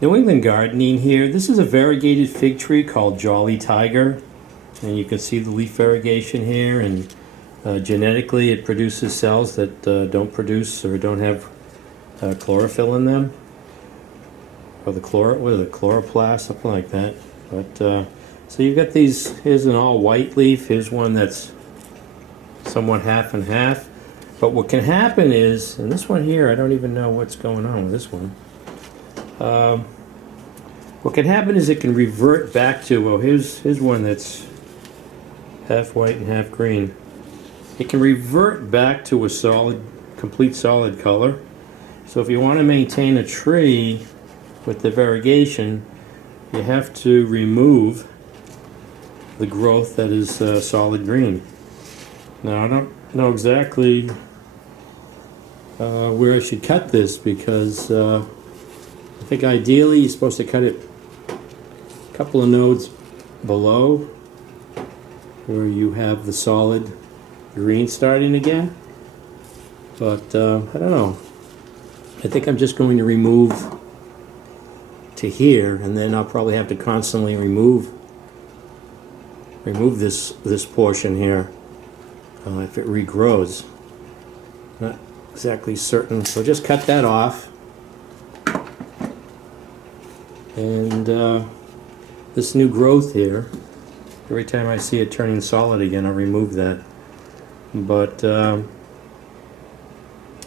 New England gardening here. This is a variegated fig tree called Jolly Tiger, and you can see the leaf variegation here, and genetically it produces cells that don't produce or don't have chlorophyll in them, or the chloroplast, something like that. But so you've got these. Here's an all white leaf. Here's one that's somewhat half and half. But what can happen is, and this one here, I don't even know what's going on with this one. What can happen is it can revert back to, well, here's one that's half white and half green. It can revert back to a solid, complete solid color. So if you want to maintain a tree with the variegation, you have to remove the growth that is solid green. Now I don't know exactly where I should cut this, because I think ideally you're supposed to cut it a couple of nodes below where you have the solid green starting again. But I don't know. I think I'm just going to remove to here, and then I'll probably have to constantly remove this portion here if it regrows. Not exactly certain, so just cut that off. And this new growth here, every time I see it turning solid again, I'll remove that. But I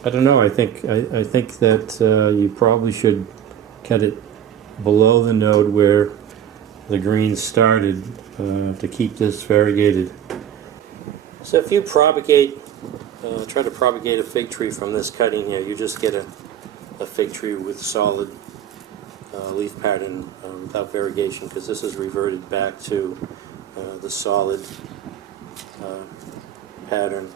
don't know. I think that you probably should cut it below the node where the green started to keep this variegated. So if you propagate, try to propagate a fig tree from this cutting here, you just get a fig tree with solid leaf pattern without variegation, because this is reverted back to the solid pattern.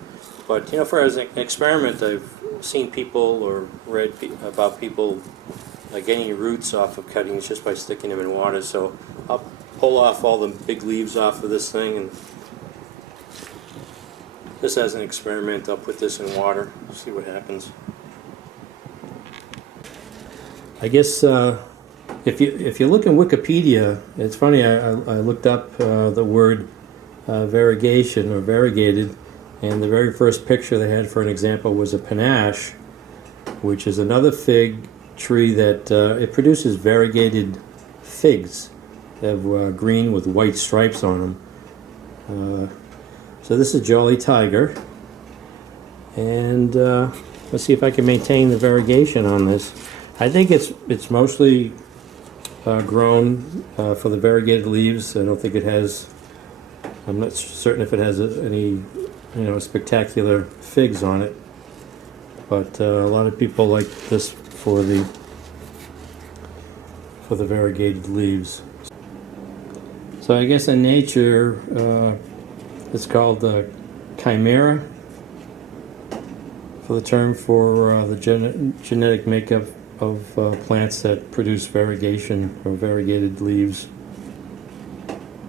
But you know, for as an experiment, I've seen people or read about people getting roots off of cuttings just by sticking them in water. So I'll pull off all the big leaves off of this thing, and just as an experiment, I'll put this in water, see what happens. I guess if you look in Wikipedia, it's funny. I looked up the word variegation or variegated, and the very first picture they had for an example was a panache, which is another fig tree that it produces variegated figs. They have green with white stripes on them. So this is Jolly Tiger, and let's see if I can maintain the variegation on this. I think it's mostly grown for the variegated leaves. I don't think it has. I'm not certain if it has any, spectacular figs on it. But a lot of people like this for the variegated leaves. So I guess in nature, it's called the chimera for the term for the genetic makeup of plants that produce variegation or variegated leaves.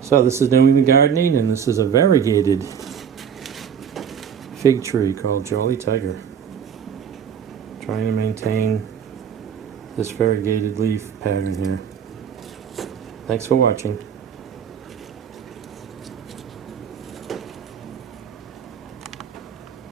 So this is New England gardening, and this is a variegated fig tree called Jolly Tiger. Trying to maintain this variegated leaf pattern here. Thanks for watching.